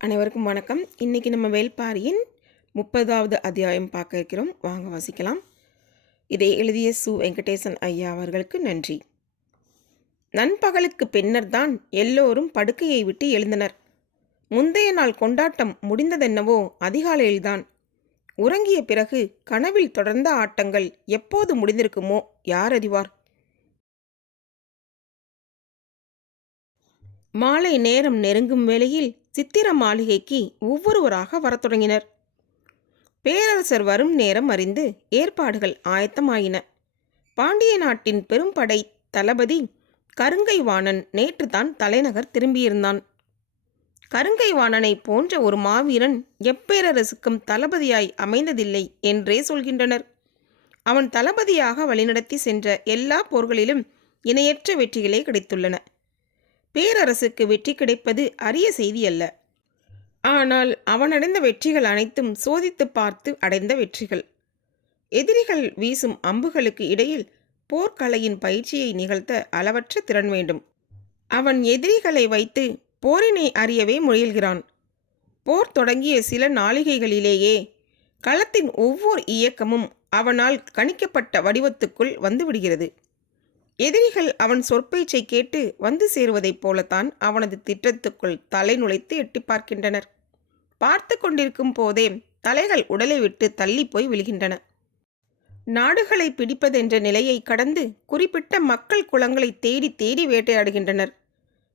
அனைவருக்கும் வணக்கம். இன்னைக்கு நம்ம வேள்பாரியின் 30வது அத்தியாயம் பார்க்க இருக்கிறோம். வாங்க வாசிக்கலாம். இதை எழுதிய சு. வெங்கடேசன் ஐயா அவர்களுக்கு நன்றி. நண்பகலுக்கு பின்னர் தான் எல்லோரும் படுக்கையை விட்டு எழுந்தனர். முந்தைய நாள் கொண்டாட்டம் முடிந்ததென்னவோ அதிகாலையில்தான். உறங்கிய பிறகு கனவில் தொடர்ந்த ஆட்டங்கள் எப்போது முடிந்திருக்குமோ யார் அறிவார். மாலை நேரம் நெருங்கும் வேளையில் சித்திர மாளிகைக்கு ஒவ்வொருவராக வரத் தொடங்கினர். பேரரசர் வரும் நேரம் அறிந்து ஏற்பாடுகள் ஆயத்தமாயின. பாண்டிய நாட்டின் பெரும்படை தளபதி கருங்கை வாணன் நேற்று தான் தலைநகர் திரும்பியிருந்தான். கருங்கை வாணனை போன்ற ஒரு மாவீரன் எப்பேரரசுக்கும் தளபதியாய் அமைந்ததில்லை என்றே சொல்கின்றனர். அவன் தளபதியாக வழிநடத்தி சென்ற எல்லா போர்களிலும் இணையற்ற வெற்றிகளே கிடைத்துள்ளன. பேரரசுக்கு வெற்றி கிடைப்பது அரிய செய்தி அல்ல. ஆனால் அவன் அடைந்த வெற்றிகள் அனைத்தும் சோதித்து பார்த்து அடைந்த வெற்றிகள். எதிரிகள் வீசும் அம்புகளுக்கு இடையில் போர்க்கலையின் பயிற்சியை நிகழ்த்த அளவற்ற திறன் வேண்டும். அவன் எதிரிகளை வைத்து போரினை அறியவே முயல்கிறான். போர் தொடங்கிய சில நாளிகைகளிலேயே களத்தின் ஒவ்வொரு இயக்கமும் அவனால் கணிக்கப்பட்ட வடிவத்துக்குள் வந்துவிடுகிறது. எதிரிகள் அவன் சொற்பேச்சை கேட்டு வந்து சேருவதைப் போலத்தான் அவனது திட்டத்துக்குள் தலை நுழைத்து எட்டி பார்க்கின்றனர். பார்த்து கொண்டிருக்கும் போதே தலைகள் உடலை விட்டு தள்ளி போய் விழுகின்றன. நாடுகளை பிடிப்பதென்ற நிலையை கடந்து குறிப்பிட்ட மக்கள் குலங்களை தேடி தேடி வேட்டையாடுகின்றனர்.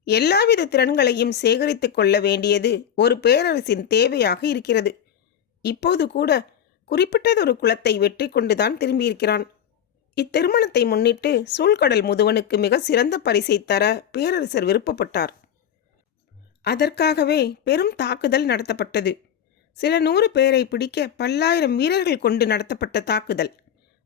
எல்லாவித திறன்களையும் சேகரித்து கொள்ள வேண்டியது ஒரு பேரரசின் தேவையாக இருக்கிறது. இப்போது கூட குறிப்பிட்டதொரு குலத்தை வெற்றி கொண்டுதான் திரும்பியிருக்கிறான். இத்திருமணத்தை முன்னிட்டு சூழ்கடல் முதுவனுக்கு மிக சிறந்த பரிசை தர பேரரசர் விருப்பப்பட்டார். அதற்காகவே பெரும் தாக்குதல் நடத்தப்பட்டது. சில 100 பேரை பிடிக்க பல்லாயிரம் வீரர்கள் கொண்டு நடத்தப்பட்ட தாக்குதல்.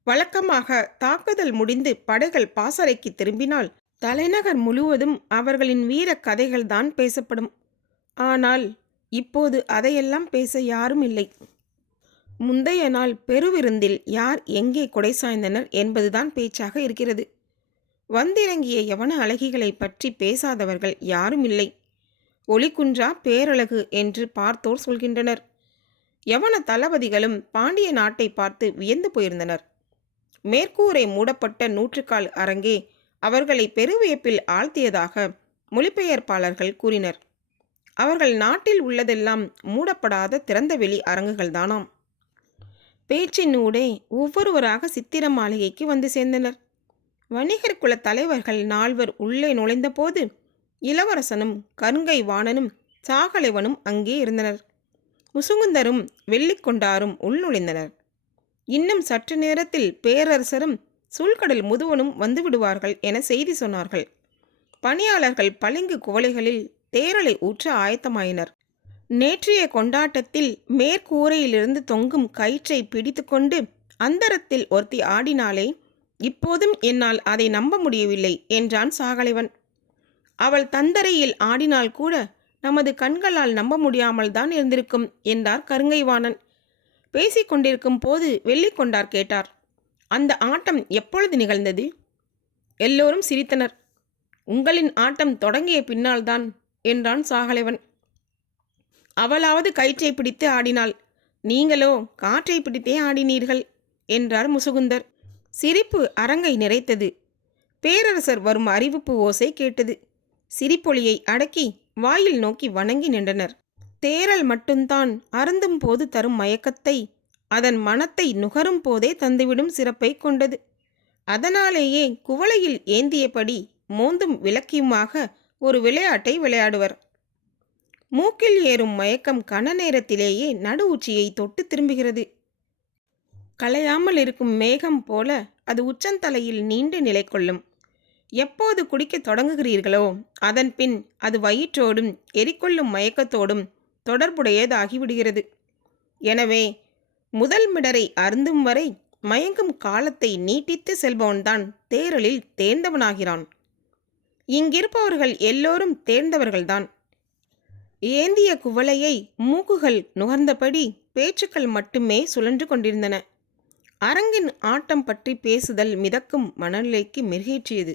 வழக்கமாக தாக்குதல் முடிந்து படைகள் பாசறைக்கு திரும்பினால் தலைநகர் முழுவதும் அவர்களின் வீர கதைகள்தான் பேசப்படும். ஆனால் இப்போது அதையெல்லாம் பேச யாரும் இல்லை. முந்தைய நாள் பெருவிருந்தில் யார் எங்கே கொடை சாய்ந்தனர் என்பதுதான் பேச்சாக இருக்கிறது. வந்திறங்கிய யவன அழகிகளை பற்றி பேசாதவர்கள் யாரும் இல்லை. ஒளிக்குன்றா பேரழகு என்று பார்த்தோர் சொல்கின்றனர். யவன தளபதிகளும் பாண்டிய நாட்டை பார்த்து வியந்து போயிருந்தனர். மேற்கூரை மூடப்பட்ட 100 அரங்கே அவர்களை பெருவியப்பில் ஆழ்த்தியதாக மொழிபெயர்ப்பாளர்கள் கூறினர். அவர்கள் நாட்டில் உள்ளதெல்லாம் மூடப்படாத திறந்தவெளி அரங்குகள்தானாம். பேச்சினூடே ஒவ்வொருவராக சித்திர மாளிகைக்கு வந்து சேர்ந்தனர். வணிகர் குல தலைவர்கள் 4 உள்ளே நுழைந்தபோது இளவரசனும் கருங்கை வாணனும் சாகலைவனும் அங்கே இருந்தனர். முசுகுந்தரும் வெள்ளிக்கொண்டாரும் உள் நுழைந்தனர். இன்னும் சற்று நேரத்தில் பேரரசரும் சூழ்கடல் முதுவனும் வந்து விடுவார்கள் என செய்தி சொன்னார்கள். பணியாளர்கள் பளிங்கு குவளைகளில் தேரலை ஊற்ற ஆயத்தமாயினர். நேற்றைய கொண்டாட்டத்தில் மேற்கூரையிலிருந்து தொங்கும் கயிற்றை பிடித்து கொண்டு அந்தரத்தில் ஒருத்தி ஆடினாலே, இப்போதும் என்னால் அதை நம்ப முடியவில்லை என்றான் சாகலைவன். அவள் தந்தரையில் ஆடினால் கூட நமது கண்களால் நம்ப முடியாமல் தான் இருந்திருக்கும் என்றார் கருங்கைவாணன். பேசிக்கொண்டிருக்கும் போது வெள்ளிக்கொண்டார் கேட்டார், அந்த ஆட்டம் எப்பொழுது நிகழ்ந்தது? எல்லோரும் சிரித்தனர். உங்களின் ஆட்டம் தொடங்கிய பின்னால்தான் என்றான் சாகலைவன். அவளாவது கயிற்றை பிடித்து ஆடினாள், நீங்களோ காற்றை பிடித்தே ஆடினீர்கள் என்றார் முசுகுந்தர். சிரிப்பு அரங்கை நிறைத்தது. பேரரசர் வரும் அறிவிப்பு ஓசை கேட்டது. சிரிப்பொலியை அடக்கி வாயில் நோக்கி வணங்கி நின்றனர். தேரல் மட்டும்தான் அருந்தும் போது தரும் மயக்கத்தை அதன் மனத்தை நுகரும் போதே தந்துவிடும் சிறப்பை கொண்டது. அதனாலேயே குவளையில் ஏந்தியபடி மோந்தும் விளக்கியுமாக ஒரு விளையாட்டை விளையாடுவர். மூக்கில் ஏறும் மயக்கம் கன நேரத்திலேயே நடு உச்சியை தொட்டு திரும்புகிறது. கலையாமல் இருக்கும் மேகம் போல அது உச்சந்தலையில் நீண்டு நிலை கொள்ளும். எப்போது குடிக்க தொடங்குகிறீர்களோ அதன் பின் அது வயிற்றோடும் எரிக்கொள்ளும் மயக்கத்தோடும் தொடர்புடையதாகிவிடுகிறது. எனவே முதல் மிடரை அருந்தும் வரை மயங்கும் காலத்தை நீட்டித்து செல்பவன்தான் தேரலில் தேர்ந்தவனாகிறான். இங்கிருப்பவர்கள் எல்லோரும் தேர்ந்தவர்கள்தான். ஏந்திய குவளையை மூக்குகள் நுகர்ந்தபடி பேச்சுக்கள் மட்டுமே சுழன்று கொண்டிருந்தன. அரங்கின் ஆட்டம் பற்றி பேசுதல் மிதக்கும் மனநிலைக்கு மெருகேற்றியது.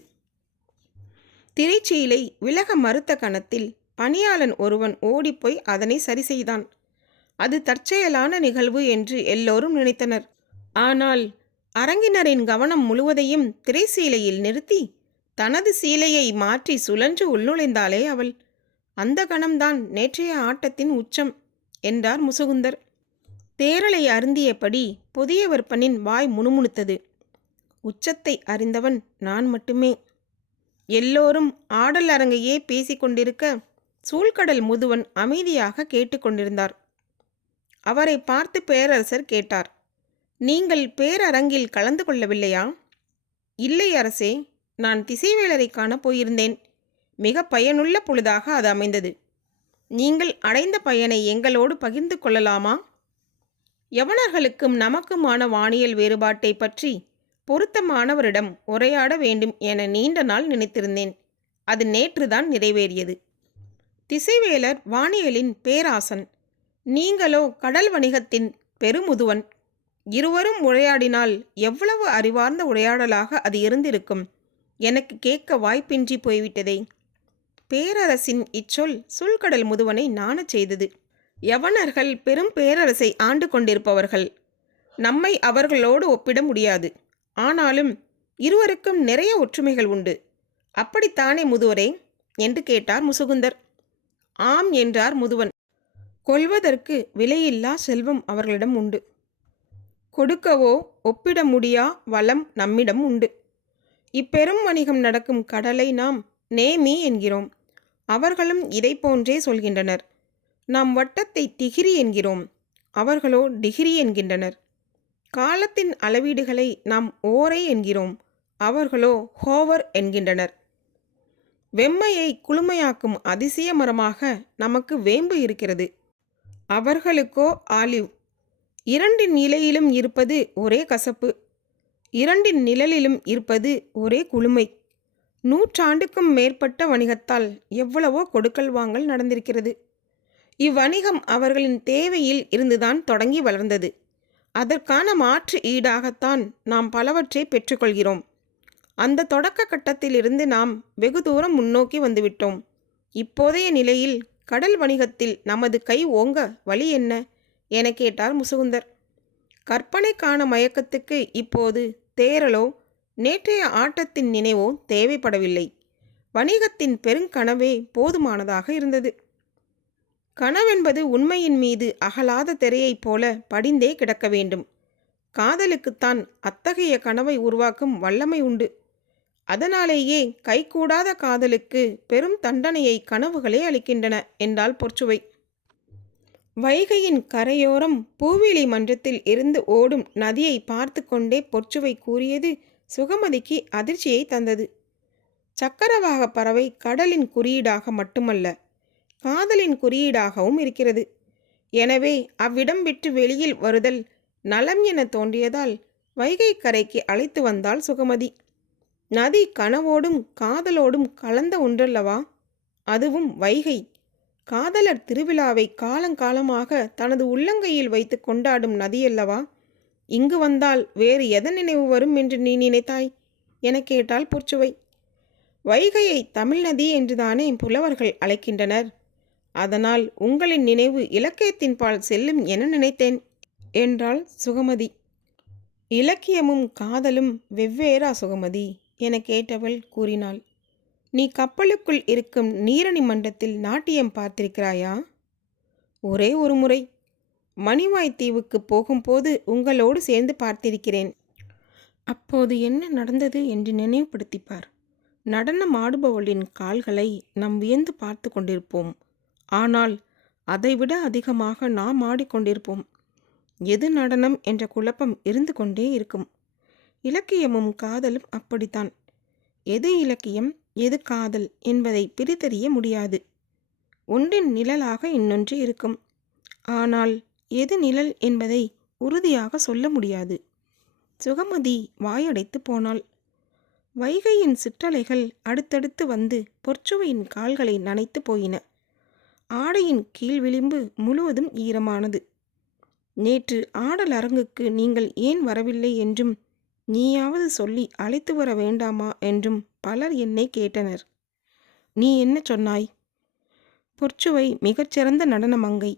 திரைச்சீலை விலக மறுத்த கணத்தில் பணியாளன் ஒருவன் ஓடிப்போய் அதனை சரி செய்தான். அது தற்செயலான நிகழ்வு என்று எல்லோரும் நினைத்தனர். ஆனால் அரங்கினரின் கவனம் முழுவதையும் திரைசீலையில் நிறுத்தி தனது சீலையை மாற்றி சுழன்று உள்நுழைந்தாளே அவள். அந்த கணம்தான் நேற்றைய ஆட்டத்தின் உச்சம் என்றார் முசுகுந்தர். தேரலை அருந்தியபடி புதிய விற்பனின் வாய் முணுமுணுத்தது. உச்சத்தை அறிந்தவன் நான் மட்டுமே. எல்லோரும் ஆடல் அரங்கையே பேசிக்கொண்டிருக்க சூழ்கடல் முதுவன் அமைதியாக கேட்டுக்கொண்டிருந்தார். அவரை பார்த்து பேரரசர் கேட்டார், நீங்கள் பேரரங்கில் கலந்து கொள்ளவில்லையா? இல்லை அரசே, நான் திசைவேலரை காண போயிருந்தேன். மிக பயனுள்ள பொழுதாக அது அமைந்தது. நீங்கள் அடைந்த பயனை எங்களோடு பகிர்ந்து கொள்ளலாமா? யவனர்களுக்கும் நமக்குமான வானியல் வேறுபாட்டை பற்றி பொருத்தமானவரிடம் உரையாட வேண்டும் என நீண்ட நாள் நினைத்திருந்தேன். அது நேற்றுதான் நிறைவேறியது. திசைவேலர் வானியலின் பேராசன், நீங்களோ கடல் வணிகத்தின் பெருமுதுவன். இருவரும் உரையாடினால் எவ்வளவு அறிவார்ந்த உரையாடலாக அது இருந்திருக்கும். எனக்கு கேட்க வாய்ப்பின்றி போய்விட்டதே. பேரரசின் இச்சொல் சுழ்கடல் முதுவனை நாணச் செய்தது. யவனர்கள் பெரும் பேரரசை ஆண்டு கொண்டிருப்பவர்கள். நம்மை அவர்களோடு ஒப்பிட முடியாது. ஆனாலும் இருவருக்கும் நிறைய ஒற்றுமைகள் உண்டு. அப்படித்தானே முதுவரே என்று கேட்டார் முசுகுந்தர். ஆம் என்றார் முதுவன். கொள்வதற்கு விலையில்லா செல்வம் அவர்களிடம் உண்டு. கொடுக்கவோ ஒப்பிட முடியா வளம் நம்மிடம் உண்டு. இப்பெரும் வணிகம் நடக்கும் கடலை நாம் நேமி என்கிறோம். அவர்களும் இதை போன்றே சொல்கின்றனர். நாம் வட்டத்தை திகிரி என்கிறோம். அவர்களோ டிகிரி என்கின்றனர். காலத்தின் அளவீடுகளை நாம் ஓரை என்கிறோம். அவர்களோ ஹோவர் என்கின்றனர். வெம்மையை குளுமையாக்கும் அதிசய மரமாக நமக்கு வேம்பு இருக்கிறது. அவர்களுக்கோ ஆலிவ். இரண்டின் நிலையிலும் இருப்பது ஒரே கசப்பு. இரண்டின் நிழலிலும் இருப்பது ஒரே குளுமை. நூற்றாண்டுக்கும் மேற்பட்ட வணிகத்தால் எவ்வளவோ கொடுக்கல் வாங்கல் நடந்திருக்கிறது. இவ்வணிகம் அவர்களின் தேவையில் இருந்துதான் தொடங்கி வளர்ந்தது. அதற்கான மாற்று ஈடாகத்தான் நாம் பலவற்றை பெற்றுக்கொள்கிறோம். அந்த தொடக்க கட்டத்திலிருந்து நாம் வெகு தூரம் முன்னோக்கி வந்துவிட்டோம். இப்போதைய நிலையில் கடல் வணிகத்தில் நமது கை ஓங்க வழி என்ன என கேட்டார் முசுகுந்தர். கற்பனைக்கான மயக்கத்துக்கு இப்போது தேரலோ நேற்றைய ஆட்டத்தின் நினைவோ தேவைப்படவில்லை. வணிகத்தின் பெருங்கனவே போதுமானதாக இருந்தது. கனவென்பது உண்மையின் மீது அகலாத திரையைப் போல படிந்தே கிடக்க வேண்டும். காதலுக்குத்தான் அத்தகைய கனவை உருவாக்கும் வல்லமை உண்டு. அதனாலேயே கைகூடாத காதலுக்கு பெரும் தண்டனையை கனவுகளே அளிக்கின்றன என்றாள் பொற்சுவை. வைகையின் கரையோரம் பூவிலி மன்றத்தில் இருந்து ஓடும் நதியை பார்த்து கொண்டே பொற்சுவை கூறியது சுகமதிக்கு அதிர்ச்சியை தந்தது. சக்கரவாக பறவை கடலின் குறியீடாக மட்டுமல்ல, காதலின் குறியீடாகவும் இருக்கிறது. எனவே அவ்விடம் விட்டு வெளியில் வருதல் நலம் என தோன்றியதால் வைகை கரைக்கு அழைத்து வந்தாள் சுகமதி. நதி கனவோடும் காதலோடும் கலந்த ஒன்றல்லவா? அதுவும் வைகை. காதலர் திருவிழாவை காலங்காலமாக தனது உள்ளங்கையில் வைத்து கொண்டாடும் நதியல்லவா? இங்கு வந்தால் வேறு எதன் நினைவு வரும் என்று நீ நினைத்தாய் என கேட்டாள் பொற்சுவை. வைகையை தமிழ் நதி என்றுதானே புலவர்கள் அழைக்கின்றனர். அதனால் உங்களின் நினைவு இலக்கியத்தின் பால் செல்லும் என நினைத்தேன் என்றாள் சுகமதி. இலக்கியமும் காதலும் வெவ்வேறா சுகமதி என கேட்டவள் கூறினாள். நீ கப்பலுக்குள் இருக்கும் நீரணி மண்டத்தில் நாட்டியம் பார்த்திருக்கிறாயா? ஒரே ஒரு முறை. மணிவாய் தீவுக்கு போகும்போது உங்களோடு சேர்ந்து பார்த்திருக்கிறேன். அப்போது என்ன நடந்தது என்று நினைவுபடுத்திப்பார். நடனம் ஆடுபவளின் கால்களை நாம் வியந்து பார்த்து கொண்டிருப்போம். ஆனால் அதைவிட அதிகமாக நாம் ஆடிக்கொண்டிருப்போம். எது நடனம் என்ற குழப்பம் இருந்து கொண்டே இருக்கும். இலக்கியமும் காதலும் அப்படித்தான். எது இலக்கியம் எது காதல் என்பதை பிரித்தறிய முடியாது. ஒன்றின் நிழலாக இன்னொன்று இருக்கும். ஆனால் எது நிழல் என்பதை உறுதியாக சொல்ல முடியாது. சுகமதி வாயடைத்து போனாள். வைகையின் சிற்றலைகள் அடுத்தடுத்து வந்து பொற்சுவையின் கால்களை நனைத்து போயின. ஆடையின் கீழ் விளிம்பு முழுவதும் ஈரமானது. நேற்று ஆடல் அரங்குக்கு நீங்கள் ஏன் வரவில்லை என்றும் நீயாவது சொல்லி அழைத்து வர வேண்டாமா என்றும் பலர் என்னை கேட்டனர். நீ என்ன சொன்னாய்? பொற்சுவை மிகச்சிறந்த நடன மங்கை.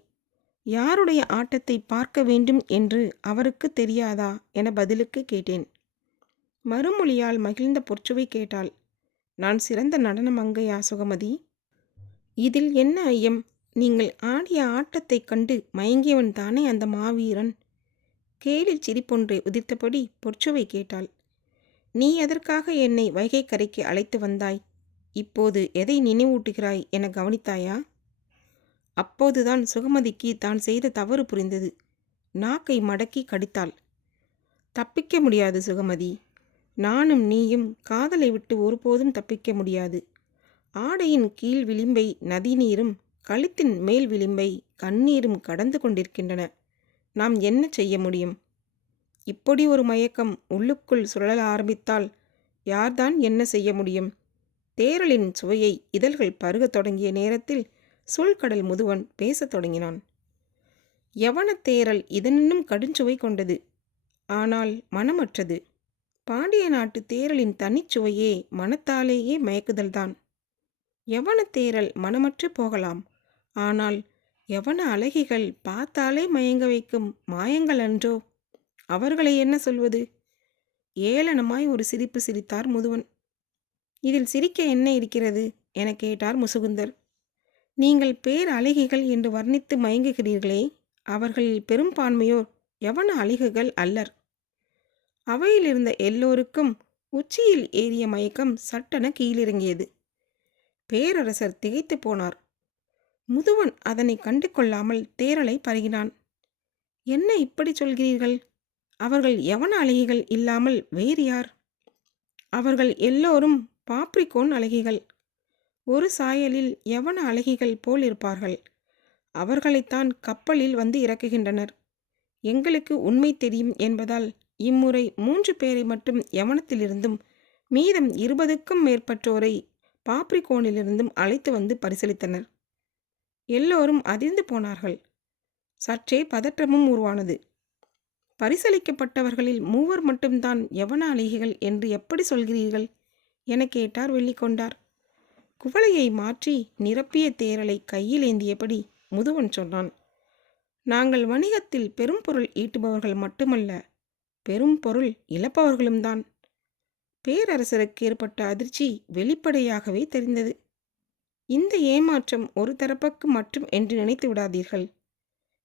யாருடைய ஆட்டத்தை பார்க்க வேண்டும் என்று அவருக்கு தெரியாதா என பதிலுக்கு கேட்டேன். மறுமொழியால் மகிழ்ந்த பொற்சுவை கேட்டாள், நான் சிறந்த நடன மங்கையா சுகமதி? இதில் என்ன ஐயம்? நீங்கள் ஆடிய ஆட்டத்தைக் கண்டு மயங்கியவன் தானே அந்த மாவீரன்? கேலிச் சிரிப்பொன்றை உதிர்த்தபடி பொற்சுவை கேட்டாள். நீ எதற்காக என்னை வைகை கரைக்கு அழைத்து வந்தாய்? இப்போது எதை நினைவூட்டுகிறாய் என கவனித்தாயா? அப்போதுதான் சுகமதிக்கு தான் செய்த தவறு புரிந்தது. நாக்கை மடக்கி கடித்தாள். தப்பிக்க முடியாது சுகமதி. நானும் நீயும் காதலை விட்டு ஒருபோதும் தப்பிக்க முடியாது. ஆடையின் கீழ் விளிம்பை நதிநீரும் கழுத்தின் மேல் விளிம்பை கண்ணீரும் கடந்து கொண்டிருக்கின்றன. நாம் என்ன செய்ய முடியும்? இப்படி ஒரு மயக்கம் உள்ளுக்குள் சுழல ஆரம்பித்தால் யார்தான் என்ன செய்ய முடியும்? தேரலின் சுவையை இதழ்கள் பருகத் தொடங்கிய நேரத்தில் சூழ்கடல் முதுவன் பேசத் தொடங்கினான். யவனத் தேரல் இதனினும் கடுஞ்சுவை கொண்டது. ஆனால் மனமற்றது. பாண்டிய நாட்டு தேரலின் தனிச்சுவையே மனத்தாலேயே மயக்குதல்தான். யவனத் தேரல் மனமற்று போகலாம். ஆனால் யவன அழகிகள் பார்த்தாலே மயங்க வைக்கும் மாயங்கள் அன்றோ? அவர்களை என்ன சொல்வது? ஏளனமாய் ஒரு சிரிப்பு சிரித்தார் முதுவன். இதில் சிரிக்க என்ன இருக்கிறது என கேட்டார் முசுகுந்தர். நீங்கள் பேர் அழகிகள் என்று வர்ணித்து மயங்குகிறீர்களே, அவர்களில் பெரும்பான்மையோர் யவன அழகிகள் அல்லர். அவையில் இருந்த எல்லோருக்கும் உச்சியில் ஏறிய மயக்கம் சட்டென கீழிறங்கியது. பேரரசர் திகைத்து போனார். முதுவன் அதனை கண்டு கொள்ளாமல் தேரலை பருகினான். என்ன இப்படி சொல்கிறீர்கள்? அவர்கள் யவன அழகிகள் இல்லாமல் வேறு யார்? அவர்கள் எல்லோரும் பாப்ரிகோன் அழகிகள். ஒரு சாயலில் யவன அழகிகள் போல் இருப்பார்கள். அவர்களைத்தான் கப்பலில் வந்து இறக்குகின்றனர். எங்களுக்கு உண்மை தெரியும் என்பதால் இம்முறை 3 பேரை மட்டும் யவனத்திலிருந்தும் மீதம் 20க்கும் மேற்பட்டோரை பாப்ரிகோனிலிருந்தும் அழைத்து வந்து பரிசளித்தனர். எல்லோரும் அதிர்ந்து போனார்கள். சற்றே பதற்றமும் உருவானது. பரிசளிக்கப்பட்டவர்களில் 3 மட்டும்தான் யவன அழகிகள் என்று எப்படி சொல்கிறீர்கள் என கேட்டார் வெள்ளிக்கொண்டார். குவளையை மாற்றி நிரப்பிய தேரலை கையில் ஏந்தியபடி முதுவன் சொன்னான். நாங்கள் வணிகத்தில் பெரும் பொருள் ஈட்டுபவர்கள் மட்டுமல்ல, பெரும் பொருள் இழப்பவர்களும் தான். பேரரசருக்கு ஏற்பட்ட அதிர்ச்சி வெளிப்படையாகவே தெரிந்தது. இந்த ஏமாற்றம் ஒரு தரப்புக்கு மட்டும் என்று நினைத்து விடாதீர்கள்.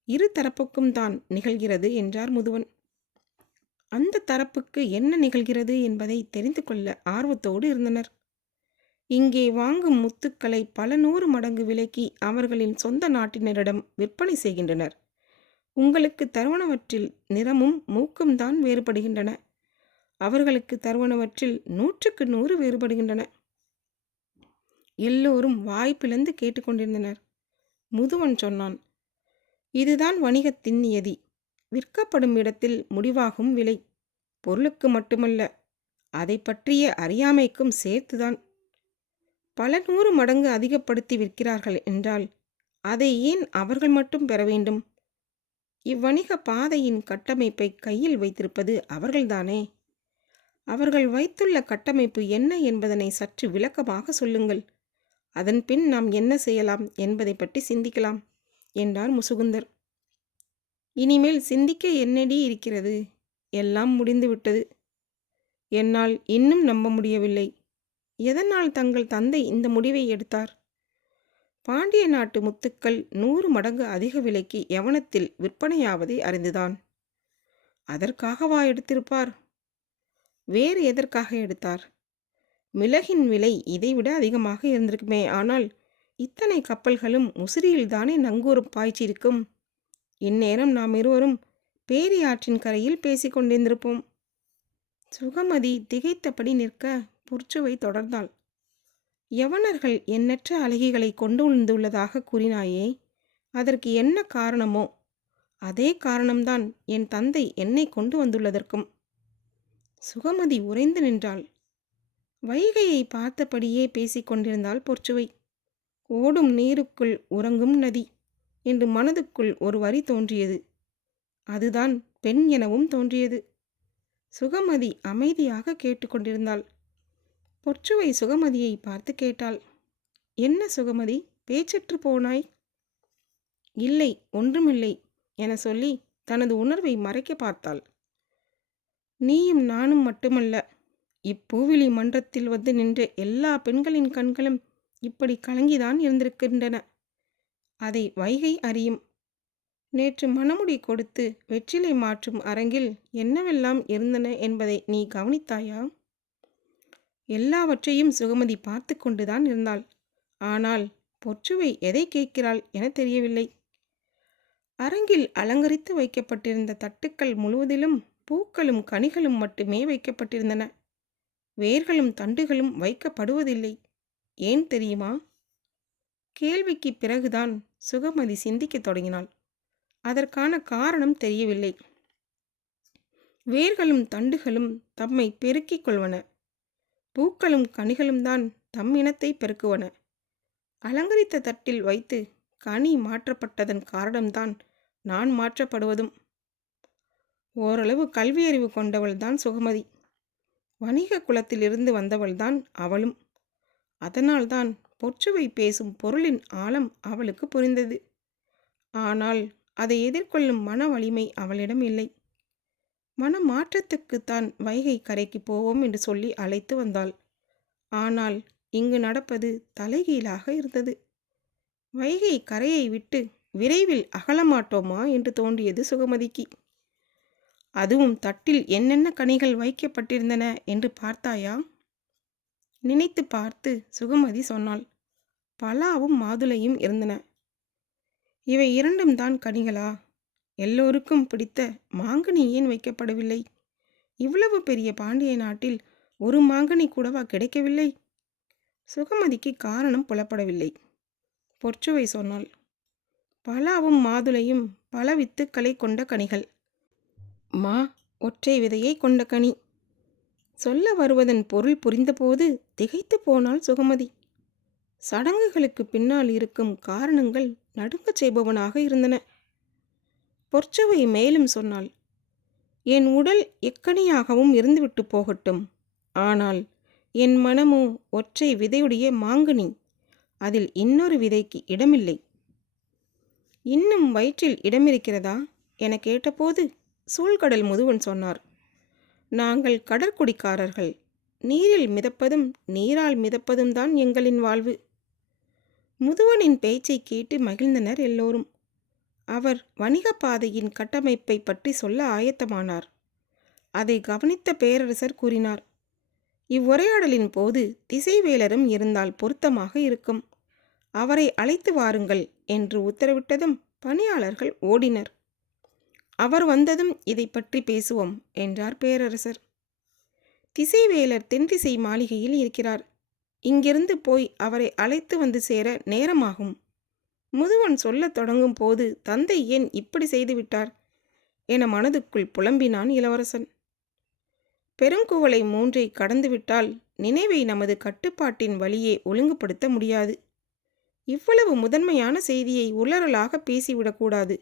2 தரப்புக்கும் தான் நிகழ்கிறது என்றார் முதுவன். அந்த தரப்புக்கு என்ன நிகழ்கிறது என்பதை தெரிந்து கொள்ள ஆர்வத்தோடு இருந்தனர். இங்கே வாங்கும் முத்துக்களை பல 100 மடங்கு விலைக்கு அவர்களின் சொந்த நாட்டினரிடம் விற்பனை செய்கின்றனர். உங்களுக்கு தருவனவற்றில் நிறமும் மூக்கும் தான் வேறுபடுகின்றன. அவர்களுக்கு தருவனவற்றில் 100க்கு 100 வேறுபடுகின்றன. எல்லோரும் வாய் பிளந்து கேட்டுக்கொண்டிருந்தனர். முதுவன் சொன்னான், இதுதான் வணிகத்தின் நியதி. விற்கப்படும் இடத்தில் முடிவாகும் விலை. பொருளுக்கு மட்டுமல்ல, அதை பற்றிய அறியாமைக்கும் சேர்த்துதான். பல 100 மடங்கு அதிகப்படுத்தி விற்கிறார்கள் என்றால் அதை ஏன் அவர்கள் மட்டும் பெற வேண்டும்? இவ்வணிக பாதையின் கட்டமைப்பை கையில் வைத்திருப்பது அவர்கள்தானே. அவர்கள் வைத்துள்ள கட்டமைப்பு என்ன என்பதனை சற்று விளக்கமாக சொல்லுங்கள். அதன் பின் நாம் என்ன செய்யலாம் என்பதை பற்றி சிந்திக்கலாம் என்றார் முசுகுந்தர். இனிமேல் சிந்திக்க என்னடி இருக்கிறது? எல்லாம் முடிந்துவிட்டது. என்னால் இன்னும் நம்ப முடியவில்லை. எதனால் தங்கள் தந்தை இந்த முடிவை எடுத்தார்? பாண்டிய நாட்டு முத்துக்கள் 100 மடங்கு அதிக விலைக்கு யவனத்தில் விற்பனையாவதை அறிந்துதான். அதற்காகவா எடுத்திருப்பார்? வேறு எதற்காக எடுத்தார்? மிளகின் விலை இதைவிட அதிகமாக இருந்திருக்குமே. ஆனால் இத்தனை கப்பல்களும் முசிறியில்தானே நங்கூரம் பாய்ச்சிருக்கும். இந்நேரம் நாம் இருவரும் பேரியாற்றின் கரையில் பேசிக்கொண்டிருந்திருப்போம். சுகமதி திகைத்தபடி நிற்க பொற்சுவை தொடர்ந்தாள். யவனர்கள் எண்ணற்ற அழகிகளை கொண்டு வந்துள்ளதாக கூறினாயே, அதற்கு என்ன காரணமோ அதே காரணம்தான் என் தந்தை என்னை கொண்டு வந்துள்ளதற்கும். சுகமதி உறைந்து நின்றாள். வைகையை பார்த்தபடியே பேசிக்கொண்டிருந்தாள் பொற்சுவை. ஓடும் நீருக்குள் உறங்கும் நதி என்று மனதுக்குள் ஒரு வரி தோன்றியது. அதுதான் பெண் எனவும் தோன்றியது. சுகமதி அமைதியாக கேட்டுக்கொண்டிருந்தாள். பொற்சுவை சுகமதியை பார்த்து கேட்டாள், என்ன சுகமதி, பேச்சற்று போனாய்? இல்லை, ஒன்றுமில்லை என சொல்லி தனது உணர்வை மறைக்க பார்த்தாள். நீயும் நானும் மட்டுமல்ல, இப்பூவிலி மன்றத்தில் வந்து நின்ற எல்லா பெண்களின் கண்களும் இப்படி கலங்கிதான் இருந்திருக்கின்றன. அதை வைகை அறியும். நேற்று மணமுடி கொடுத்து வெற்றிலை மாற்றும் அரங்கில் என்னவெல்லாம் இருந்தன என்பதை நீ கவனித்தாயா? எல்லாவற்றையும் சுகமதி பார்த்து கொண்டுதான் இருந்தாள். ஆனால் பொற்றுவை எதை கேட்கிறாள் என தெரியவில்லை. அரங்கில் அலங்கரித்து வைக்கப்பட்டிருந்த தட்டுக்கள் முழுவதிலும் பூக்களும் கனிகளும் மட்டுமே வைக்கப்பட்டிருந்தன. வேர்களும் தண்டுகளும் வைக்கப்படுவதில்லை. ஏன் தெரியுமா? கேள்விக்கு பிறகுதான் சுகமதி சிந்திக்கத் தொடங்கினாள். அதற்கான காரணம் தெரியவில்லை. வேர்களும் தண்டுகளும் தம்மை பெருக்கிக் கொள்வன. பூக்களும் கனிகளும் தான் தம் இனத்தை பெருக்குவன. அலங்கரித்த தட்டில் வைத்து கனி மாற்றப்பட்டதன் காரணம்தான் நான் மாற்றப்படுவதும். ஓரளவு கல்வியறிவு கொண்டவள்தான் சுகமதி. வணிக குலத்திலிருந்து வந்தவள்தான் அவளும். அதனால்தான் பொற்றுவை பேசும் பொருளின் ஆழம் அவளுக்கு புரிந்தது. ஆனால் அதை எதிர்கொள்ளும் மன வலிமை அவளிடம் இல்லை. மன மாற்றத்துக்குத்தான் வைகை கரைக்கு போவோம் என்று சொல்லி அழைத்து வந்தாள். ஆனால் இங்கு நடப்பது தலைகீழாக இருந்தது. வைகை கரையை விட்டு விரைவில் அகலமாட்டோமா என்று தோன்றியது சுகமதிக்கு. அதுவும் தட்டில் என்னென்ன கனிகள் வைக்கப்பட்டிருந்தன என்று பார்த்தாயா? நினைத்து பார்த்து சுகமதி சொன்னாள். பலாவும் மாதுளையும் இருந்தன. இவை இரண்டும் தான் கனிகளா? எல்லோருக்கும் பிடித்த மாங்கனி ஏன் வைக்கப்படவில்லை? இவ்வளவு பெரிய பாண்டிய நாட்டில் ஒரு மாங்கனி கூடவா கிடைக்கவில்லை? சுகமதிக்கு காரணம் புலப்படவில்லை. பொற்றுவை சொன்னாள். பலாவும் மாதுளையும் பல வித்துக்களை கொண்ட கனிகள். மா ஒற்றை விதையை கொண்ட கனி. சொல்ல வருவதன் பொருள் புரிந்தபோது திகைத்து போனாள் சுகமதி. சடங்குகளுக்கு பின்னால் இருக்கும் காரணங்கள் நடுங்கச் செய்பவனாக இருந்தன. பொற்சுவை மேலும் சொன்னாள். என் உடல் எக்கனியாகவும் இருந்துவிட்டு போகட்டும். ஆனால் என் மனமோ ஒற்றை விதையுடைய மாங்கனி. அதில் இன்னொரு விதைக்கு இடமில்லை. இன்னும் வயிற்றில் இடமிருக்கிறதா என கேட்டபோது சூழ்கடல் முதுவன் சொன்னார். நாங்கள் கடற்குடிக்காரர்கள். நீரில் மிதப்பதும் நீரால் மிதப்பதும் தான் எங்களின் வாழ்வு. முதுவனின் பேச்சை கேட்டு மகிழ்ந்தனர் எல்லோரும். அவர் வணிக பாதையின் கட்டமைப்பை பற்றி சொல்ல ஆயத்தமானார். அதை கவனித்த பேரரசர் கூறினார். இவ்வுரையாடலின் போது திசைவேலரும் இருந்தால் பொருத்தமாக இருக்கும். அவரை அழைத்து வாருங்கள் என்று உத்தரவிட்டதும் பணியாளர்கள் ஓடினர். அவர் வந்ததும் இதை பற்றி பேசுவோம் என்றார் பேரரசர். திசைவேலர் தென்திசை மாளிகையில் இருக்கிறார். இங்கிருந்து போய் அவரை அழைத்து வந்து சேர நேரமாகும். முதுவன் சொல்லத் தொடங்கும் போது தந்தை ஏன் இப்படி செய்துவிட்டார் என மனதுக்குள் புலம்பினான் இளவரசன். பெருங்குவளை 3 கடந்துவிட்டால் நினைவை நமது கட்டுப்பாட்டின் வழியே ஒழுங்குபடுத்த முடியாது. இவ்வளவு முதன்மையான செய்தியை உளறலாக பேசிவிடக்கூடாது.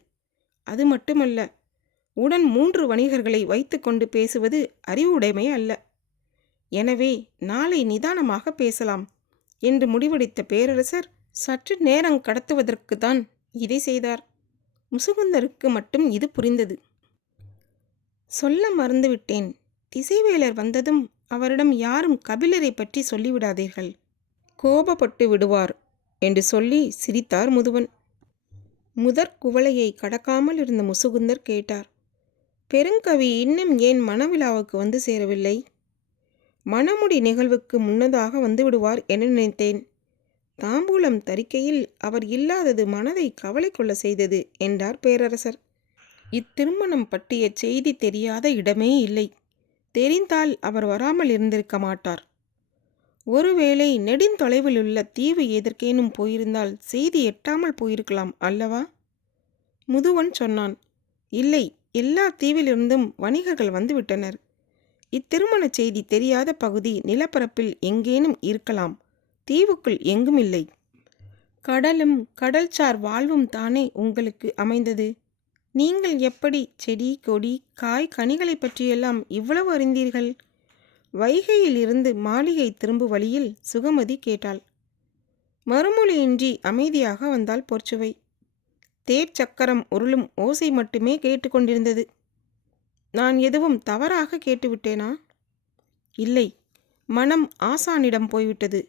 அது மட்டுமல்ல, உடன் 3 வணிகர்களை வைத்து கொண்டு பேசுவது அறிவுடைமை அல்ல. எனவே நாளை நிதானமாக பேசலாம் என்று முடிவெடுத்த பேரரசர் சற்று நேரம் கடத்துவதற்கு தான் இதை செய்தார். முசுகுந்தருக்கு மட்டும் இது புரிந்தது. சொல்ல மறந்துவிட்டேன். திசைவேலர் வந்ததும் அவரிடம் யாரும் கபிலரை பற்றி சொல்லிவிடாதீர்கள். கோபப்பட்டு விடுவார் என்று சொல்லி சிரித்தார் முதுவன். முதற் குவளையை கடக்காமல் இருந்த முசுகுந்தர் கேட்டார். பெருங்கவி இன்னும் ஏன் மணவிழாவுக்கு வந்து சேரவில்லை? மணமுடி நிகழ்வுக்கு முன்னதாக வந்து விடுவார் என நினைத்தேன். தாம்பூலம் தரிக்கையில் அவர் இல்லாதது மனதை கவலை கொள்ள செய்தது என்றார் பேரரசர். இத்திருமணம் பற்றிய செய்தி தெரியாத இடமே இல்லை. தெரிந்தால் அவர் வராமல் இருந்திருக்க மாட்டார். ஒருவேளை நெடுந்தொலைவில் உள்ள தீவு எதற்கேனும் போயிருந்தால் செய்தி எட்டாமல் போயிருக்கலாம் அல்லவா? முதுவன் சொன்னான். இல்லை, எல்லா தீவிலிருந்தும் வணிகர்கள் வந்துவிட்டனர். இத்திருமண செய்தி தெரியாத பகுதி நிலப்பரப்பில் எங்கேனும் இருக்கலாம். தீவுக்குள் எங்கும் இல்லை. கடலும் கடல்சார் வாழ்வும் தானே உங்களுக்கு அமைந்தது. நீங்கள் எப்படி செடி கொடி காய் கனிகளை பற்றியெல்லாம் இவ்வளவு அறிந்தீர்கள்? வைகையில் இருந்து மாளிகை திரும்பு வழியில் சுகமதி கேட்டாள். மறுமொழியின்றி அமைதியாக வந்தாள் பொற்சுவை. தேர் சக்கரம் உருளும் ஓசை மட்டுமே கேட்டுக்கொண்டிருந்தது. நான் எதுவும் தவறாக கேட்டுவிட்டேனா? இல்லை, மனம் ஆசானிடம் போய்விட்டது.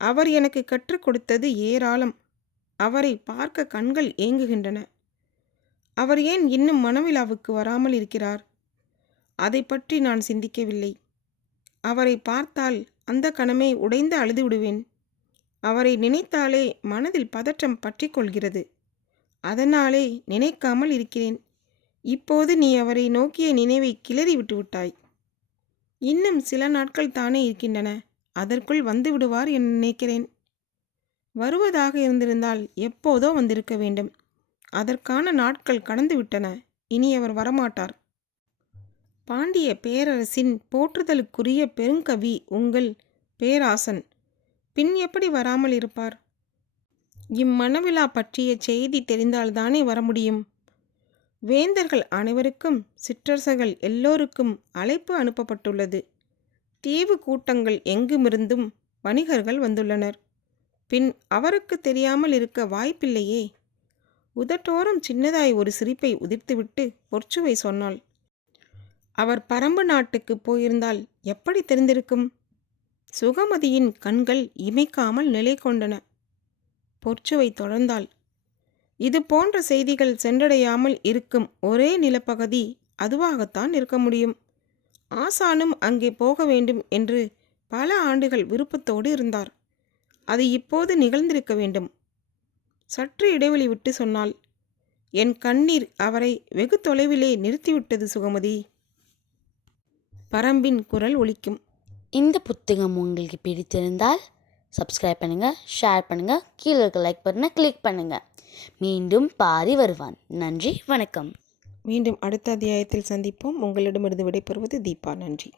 அவர் எனக்கு கற்றுக் கொடுத்தது ஏராளம். அவரை பார்க்க கண்கள் ஏங்குகின்றன. அவர் ஏன் இன்னும் மணவிழாவுக்கு வராமல் இருக்கிறார்? அதை பற்றி நான் சிந்திக்கவில்லை. அவரை பார்த்தால் அந்த கணமே உடைந்து அழுது விடுவேன். அவரை நினைத்தாலே மனதில் பதற்றம் பற்றி கொள்கிறது. அதனாலே நினைக்காமல் இருக்கிறேன். இப்போது நீ அவரை நோக்கிய நினைவை கிளறி விட்டு விட்டாய். இன்னும் சில நாட்கள் தானே இருக்கின்றன. அதற்குள் வந்து விடுவார் என நினைக்கிறேன். வருவதாக இருந்திருந்தால் எப்போதோ வந்திருக்க வேண்டும். அதற்கான நாட்கள் கடந்து விட்டன. இனி அவர் வரமாட்டார். பாண்டிய பேரரசின் போற்றுதலுக்குரிய பெருங்கவி உங்கள் பேராசன் பின் எப்படி வராமல் இருப்பார்? இம்மணவிழா பற்றிய செய்தி தெரிந்தால்தானே வர முடியும். வேந்தர்கள் அனைவருக்கும் சிற்றரசர்கள் எல்லோருக்கும் அழைப்பு அனுப்பப்பட்டுள்ளது. தீவு கூட்டங்கள் எங்குமிருந்தும் வணிகர்கள் வந்துள்ளனர். பின் அவருக்கு தெரியாமல் இருக்க வாய்ப்பில்லையே. உதட்டோரம் சின்னதாய் ஒரு சிரிப்பை உதிர்த்துவிட்டு பொற்சுவை சொன்னாள். அவர் பரம்பு நாட்டுக்கு போயிருந்தால் எப்படி தெரிந்திருக்கும்? சுகமதியின் கண்கள் இமைக்காமல் நிலை கொண்டன. பொற்சுவை தொடர்ந்தாள். இது போன்ற செய்திகள் சென்றடையாமல் இருக்கும் ஒரே நிலப்பகுதி அதுவாகத்தான் இருக்க முடியும். ஆசானும் அங்கே போக வேண்டும் என்று பல ஆண்டுகள் விருப்பத்தோடு இருந்தார். அது இப்போது நிகழ்ந்திருக்க வேண்டும். சற்று இடைவெளி விட்டு சொன்னாள். என் கண்ணீர் அவரை வெகு தொலைவிலே நிறுத்திவிட்டது சுகமதி. பரம்பின் குரல் ஒலிக்கும். இந்த புத்தகம் உங்களுக்கு பிடித்திருந்தால் சப்ஸ்கிரைப் பண்ணுங்கள், ஷேர் பண்ணுங்கள், கீழே இருக்க லைக் பட்டனை கிளிக் பண்ணுங்கள். மீண்டும் பாரி வருவான். நன்றி, வணக்கம். மீண்டும் அடுத்த அத்தியாயத்தில் சந்திப்போம். உங்களிடமிருந்து விடைபெறுவது தீபா. நன்றி.